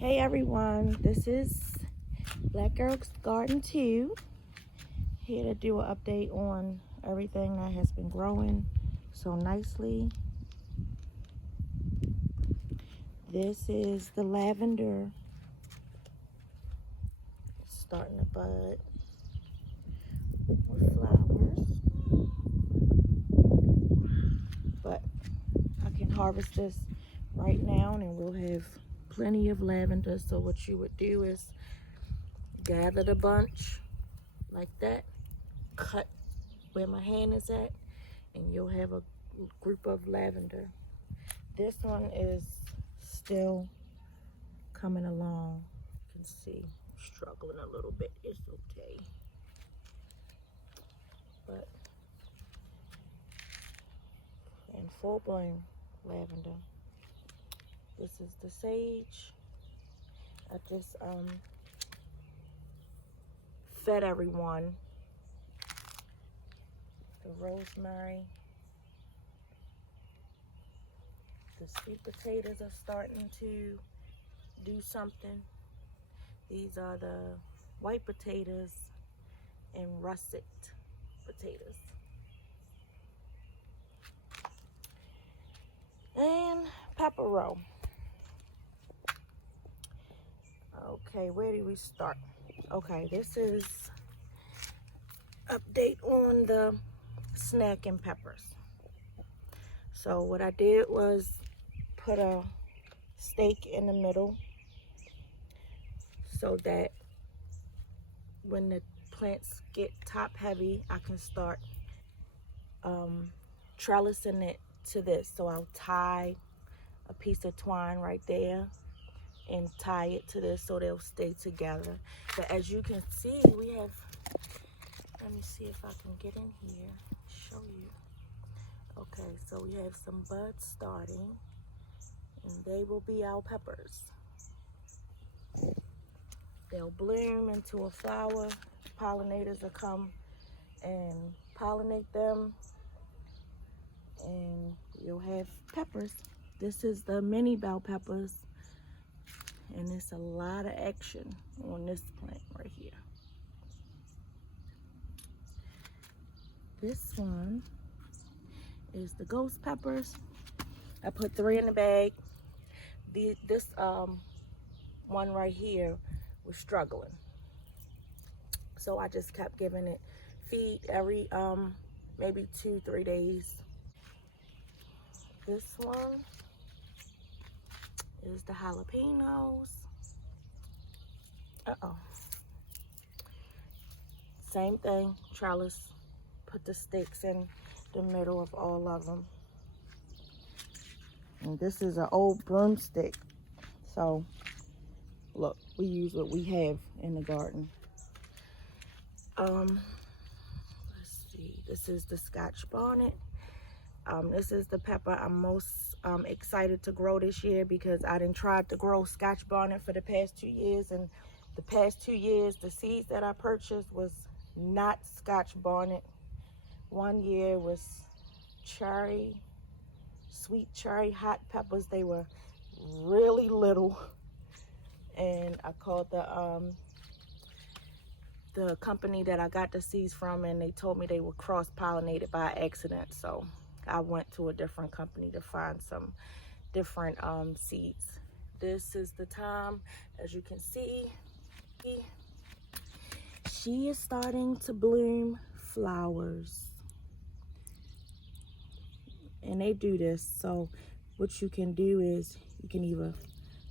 Hey everyone, this is Black Girl's Garden 2, here to do an update on everything that has been growing so nicely. This is the lavender, starting to bud with flowers, but I can harvest this right now and we'll have plenty of lavender. So what you would do is gather the bunch like that, cut where my hand is at, and you'll have a group of lavender. This one is still coming along. You can see I'm struggling a little bit. It's okay, but in full bloom lavender. This is the sage. I just fed everyone. The rosemary. The sweet potatoes are starting to do something. These are the white potatoes and russet potatoes. And pepper row. Okay, where do we start? Okay, this is update on the snacking peppers. So what I did was put a stake in the middle so that when the plants get top heavy, I can start trellising it to this. So I'll tie a piece of twine right there and tie it to this so they'll stay together. But as you can see, we have, let me see if I can get in here, show you. Okay, so we have some buds starting, and they will be our peppers. They'll bloom into a flower. Pollinators will come and pollinate them, and you'll have peppers. This is the mini bell peppers, and there's a lot of action on this plant right here. This one is the ghost peppers. I put 3 in the bag. This one right here was struggling, so I just kept giving it feed every maybe 2-3 days. This one is the jalapenos. Same thing, trellis. Put the sticks in the middle of all of them. And this is an old broomstick. So, look, we use what we have in the garden. Let's see, this is the Scotch Bonnet. This is the pepper I'm most excited to grow this year, because I done tried to grow Scotch Bonnet for the past 2 years, and the past 2 years the seeds that I purchased was not Scotch Bonnet. One year was sweet cherry hot peppers. They were really little, and I called the company that I got the seeds from, and they told me they were cross-pollinated by accident. So I went to a different company to find some different seeds. This is the time, as you can see, she is starting to bloom flowers. And they do this, so what you can do is you can either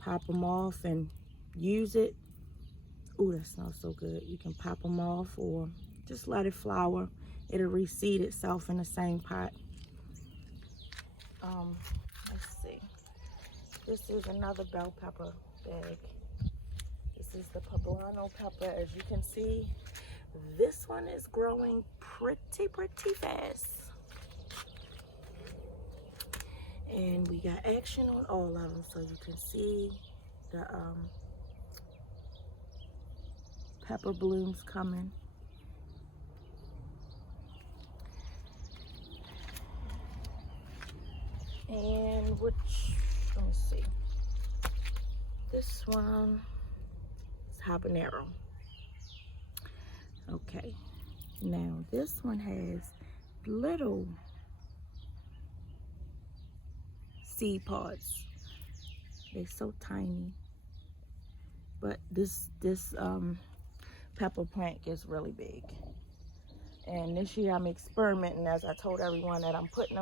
pop them off and use it. Ooh, that smells so good. You can pop them off or just let it flower. It'll reseed itself in the same pot. Let's see. This is another bell pepper bag. This is the poblano pepper. As you can see, this one is growing pretty fast. And we got action on all of them, so you can see the pepper blooms coming. And let me see. This one is Habanero. Okay, now this one has little seed pods. They're so tiny, but this pepper plant gets really big. And this year I'm experimenting, as I told everyone, that I'm putting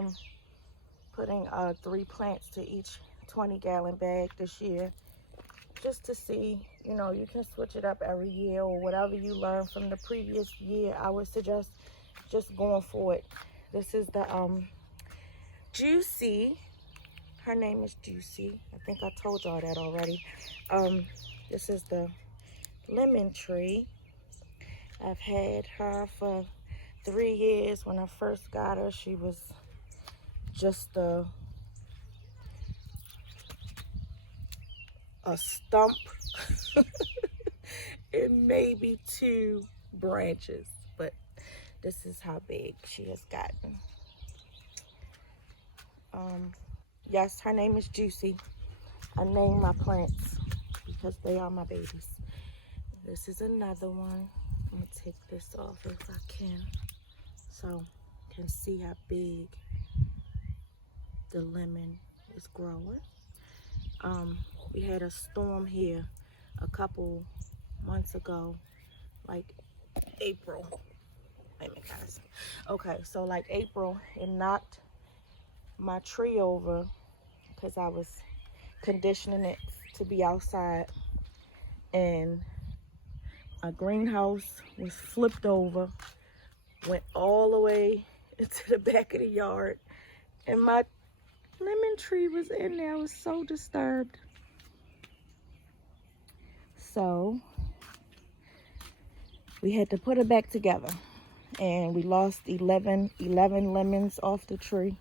3 plants to each 20-gallon bag this year, just to see, you know, you can switch it up every year, or whatever you learn from the previous year. I would suggest just going for it. This is the Juicy. Her name is Juicy. I think I told y'all that already. This is the lemon tree. I've had her for 3 years. When I first got her, she was just a stump. It may be 2 branches, but this is how big she has gotten. Yes, her name is Juicy. I name my plants because they are my babies. This is another one. I'm gonna take this off if I can, so you can see how big the lemon is growing. We had a storm here a couple months ago, like April. Wait a minute, guys. Okay, so like April, it knocked my tree over because I was conditioning it to be outside, and my greenhouse was flipped over, went all the way into the back of the yard, and my lemon tree was in there. I was so disturbed. So we had to put it back together, and we lost 11 lemons off the tree,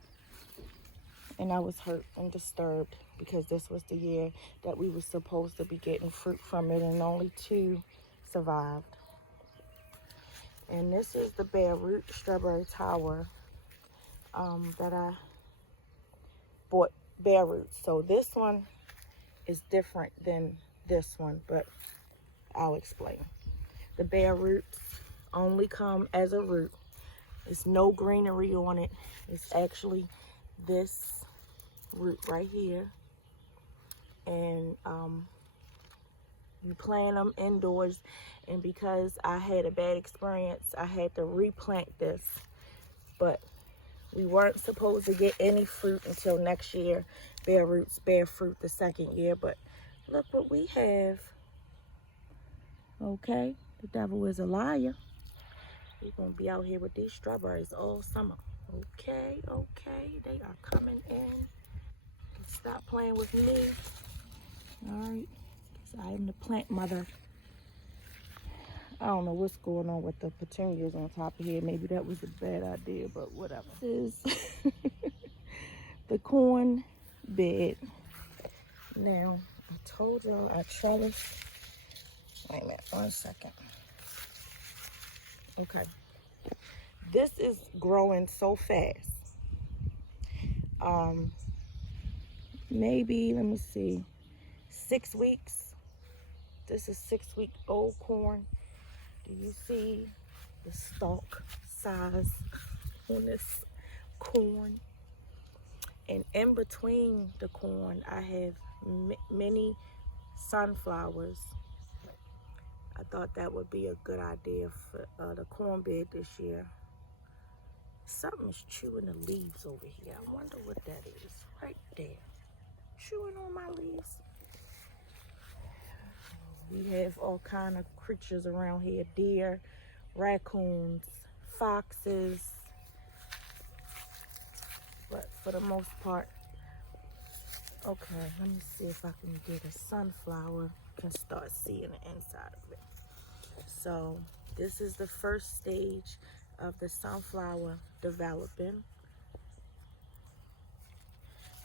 and I was hurt and disturbed because this was the year that we were supposed to be getting fruit from it, and only 2 survived. And this is the bare root strawberry tower that I bought bare roots. So this one is different than this one, but I'll explain. The bare roots only come as a root. There's no greenery on it. It's actually this root right here. And you plant them indoors, and because I had a bad experience, I had to replant this. But we weren't supposed to get any fruit until next year. Bare roots bear fruit the 2nd year, but look what we have. Okay, the devil is a liar. We're gonna be out here with these strawberries all summer. Okay, they are coming in. Stop playing with me. All right, because I am the plant mother. I don't know what's going on with the petunias on top of here. Maybe that was a bad idea, but whatever. This is the corn bed. Now, I told y'all I trellised. Wait a minute, 1 second. Okay. This is growing so fast. Maybe, let me see, 6 weeks. This is 6-week-old corn. Do you see the stalk size on this corn? And in between the corn, I have many sunflowers. I thought that would be a good idea for the corn bed this year. Something's chewing the leaves over here. I wonder what that is. Right there. Chewing on my leaves. We have all kind of creatures around here. Deer, raccoons, foxes. But for the most part, okay, let me see if I can get a sunflower. Can start seeing the inside of it. So this is the first stage of the sunflower developing.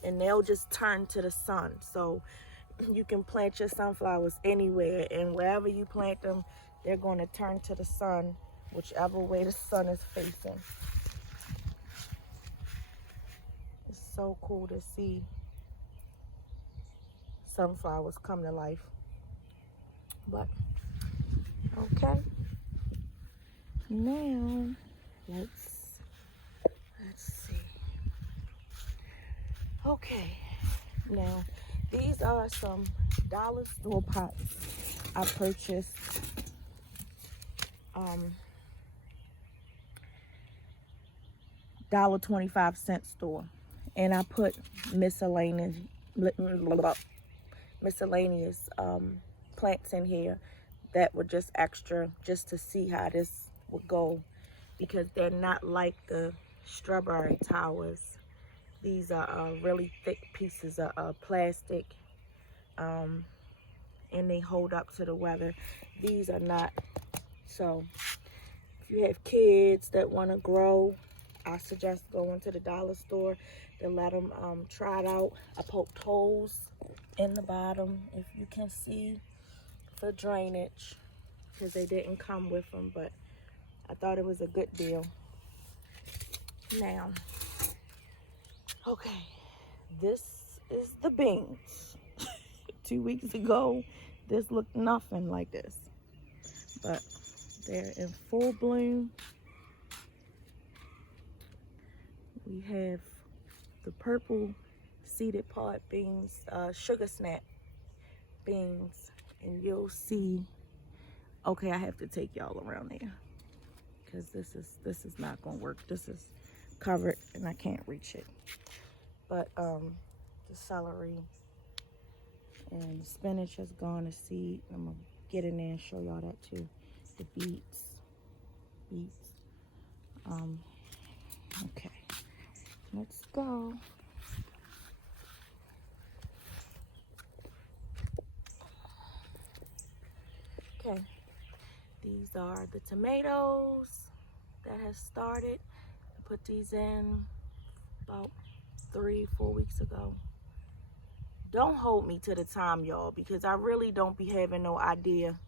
And they'll just turn to the sun. So you can plant your sunflowers anywhere, and wherever you plant them, they're going to turn to the sun, whichever way the sun is facing. It's so cool to see sunflowers come to life. But okay, now let's see. Okay, now these are some dollar store pots I purchased. $1.25 store, and I put miscellaneous plants in here that were just extra, just to see how this would go, because they're not like the strawberry towers. These are really thick pieces of plastic, and they hold up to the weather. These are not. So if you have kids that want to grow, I suggest going to the dollar store to let them try it out. I poked holes in the bottom, if you can see, for drainage, because they didn't come with them, but I thought it was a good deal. Now, okay, this is the beans. 2 weeks ago, this looked nothing like this, but they're in full bloom. We have the purple seeded pod beans, sugar snap beans, and you'll see. Okay, I have to take y'all around there because this is not gonna work. This is covered and I can't reach it. But the celery and the spinach has gone to seed. I'm gonna get in there and show y'all that too. The beets. Okay. Let's go. Okay, these are the tomatoes that has started. I put these in about 3-4 weeks ago. Don't hold me to the time, y'all, because I really don't be having no idea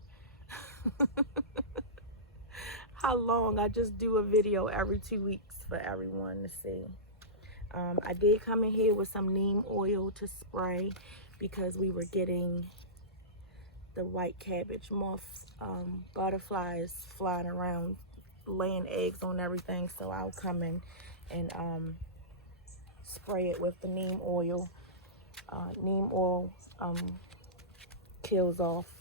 how long. I just do a video every 2 weeks for everyone to see. I did come in here with some neem oil to spray because we were getting the white cabbage moth butterflies flying around, laying eggs on everything. So I'll come in and spray it with the neem oil. Neem oil kills off.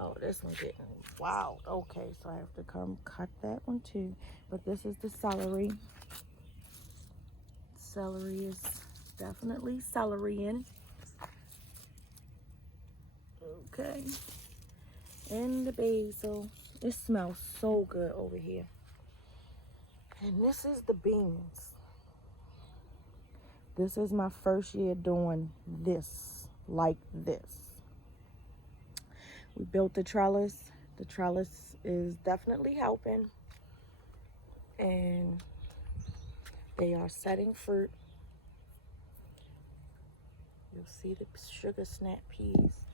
Oh, this one's getting wild. Okay, so I have to come cut that one too. But this is the celery. Celery is definitely celerying. Okay. And the basil. It smells so good over here. And this is the beans. This is my first year doing this, like this. We built the trellis. The trellis is definitely helping. And they are setting fruit. You'll see the sugar snap peas.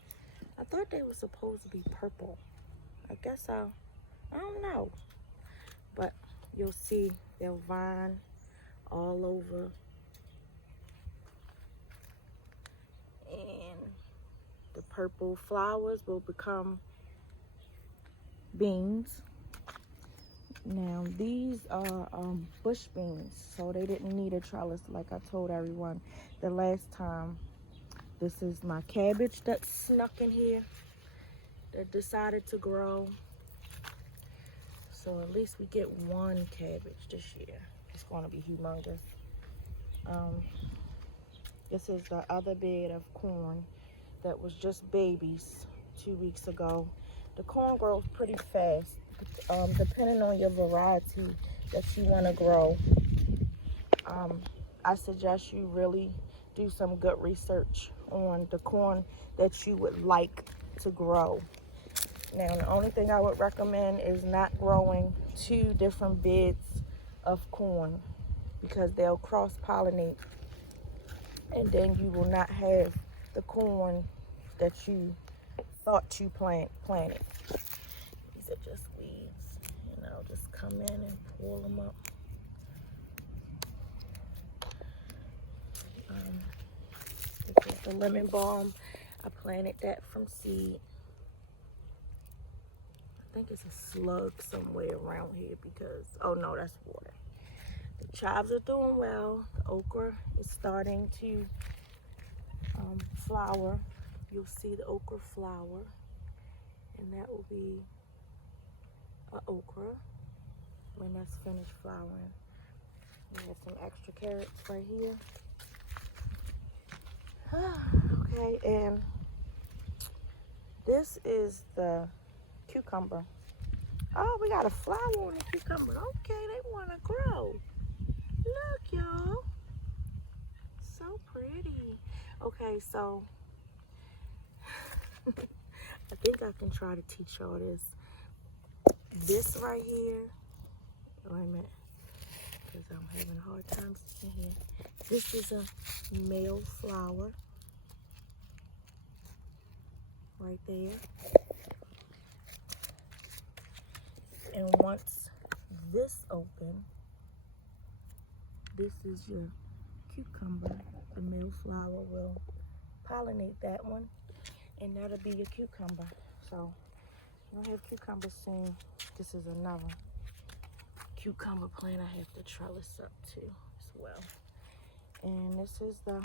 I thought they were supposed to be purple. I guess I don't know. But you'll see they'll vine all over. And the purple flowers will become beans. Now these are bush beans, so they didn't need a trellis like I told everyone the last time. This is my cabbage that snuck in here, that decided to grow. So at least we get one cabbage this year. It's going to be humongous. This is the other bed of corn that was just babies 2 weeks ago. The corn grows pretty fast, depending on your variety that you want to grow. I suggest you really do some good research on the corn that you would like to grow. Now, the only thing I would recommend is not growing 2 different beds of corn, because they'll cross-pollinate, and then you will not have the corn that you thought you planted. These are just weeds, and I'll just come in and pull them up. This is the lemon balm. I planted that from seed. I think it's a slug somewhere around here because, oh no, that's water. The chives are doing well. The okra is starting to flower. You'll see the okra flower, and that will be an okra when that's finished flowering. We have some extra carrots right here. Okay, and this is the cucumber. Oh, we got a flower on the cucumber. Okay, they want to grow. Look, y'all. So pretty. Okay, so I think I can try to teach y'all this. This right here. Wait a minute, because I'm having a hard time seeing here. This is a male flower. Right there. And once this open, this is your cucumber. The male flower will pollinate that one, and that'll be your cucumber. So you'll have cucumbers soon. This is another cucumber plant I have to trellis up to as well. And this is the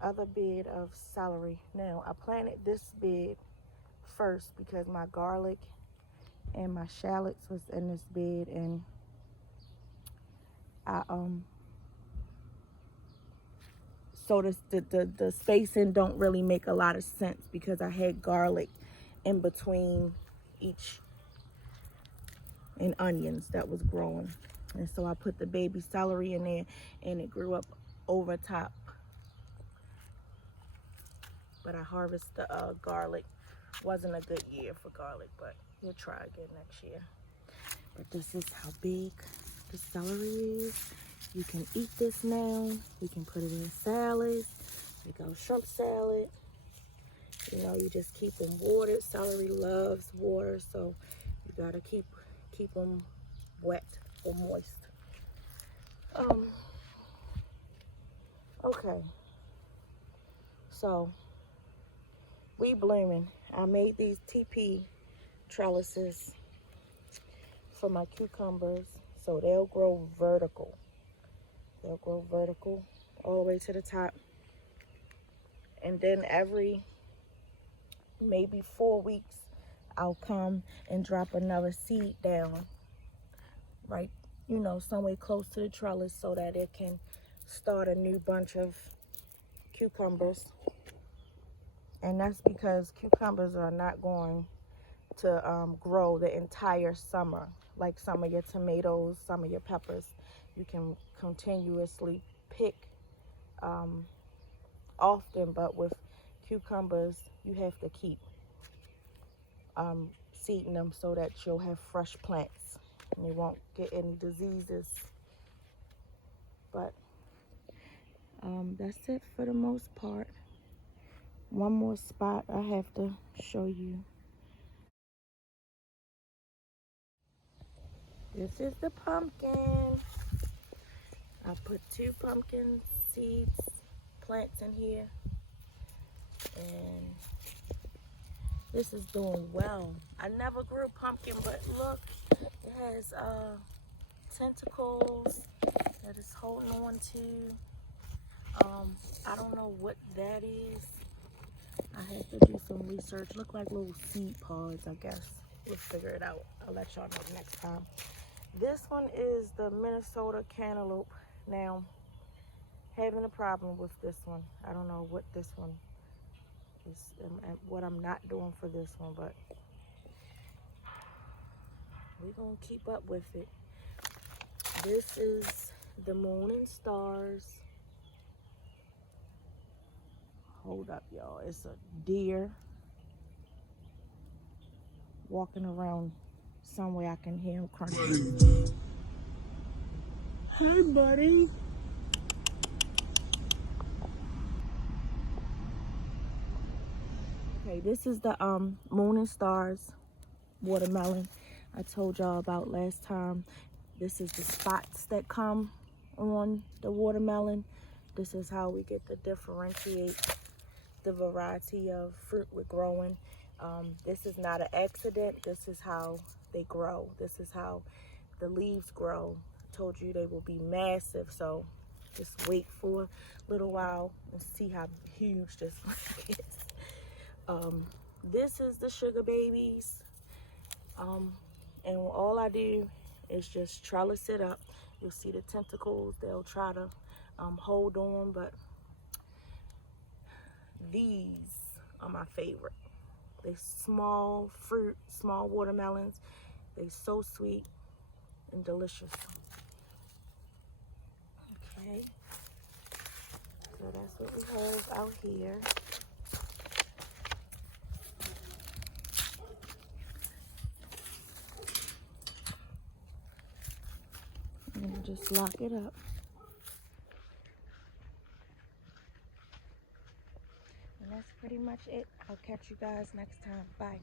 other bed of celery. Now, I planted this bed first because my garlic and my shallots was in this bed, and I so the spacing don't really make a lot of sense because I had garlic in between each, and onions that was growing, and so I put the baby celery in there and it grew up over top. But I harvested the garlic. Wasn't a good year for garlic, but we'll try again next year. But this is how big the celery is. You can eat this now. You can put it in salads. You go shrimp salad. You know, you just keep them watered. Celery loves water, so you gotta keep them wet or moist. Okay. So we blooming. I made these TP trellises for my cucumbers, so they'll grow vertical. They'll grow vertical all the way to the top. And then every maybe 4 weeks, I'll come and drop another seed down, right, you know, somewhere close to the trellis so that it can start a new bunch of cucumbers. And that's because cucumbers are not going to grow the entire summer like some of your tomatoes, some of your peppers. You can continuously pick often, but with cucumbers, you have to keep seeding them so that you'll have fresh plants and you won't get any diseases. But that's it for the most part. One more spot I have to show you. This is the pumpkin. I put 2 pumpkin seeds, plants in here. And this is doing well. I never grew pumpkin, but look, it has tentacles that it's holding on to. I don't know what that is. I have to do some research. Look like little seed pods, I guess. We'll figure it out. I'll let y'all know next time. This one is the Minnesota cantaloupe. Now, having a problem with this one. I don't know what this one is, what I'm not doing for this one, but we're gonna keep up with it. This is the moon and stars. Hold up, y'all. It's a deer walking around somewhere. I can hear him crunching. Hi, buddy. Okay, this is the moon and stars watermelon I told y'all about last time. This is the spots that come on the watermelon. This is how we get to differentiate the variety of fruit we're growing. This is not an accident. This is how they grow. This is how the leaves grow. I told you they will be massive, so just wait for a little while and see how huge this one is. This is the sugar babies, and all I do is just trellis it up. You'll see the tentacles. They'll try to hold on, but these are my favorite. They small fruit, small watermelons. They so sweet and delicious. Okay, so that's what we have out here. And just lock it up. And that's pretty much it. I'll catch you guys next time. Bye.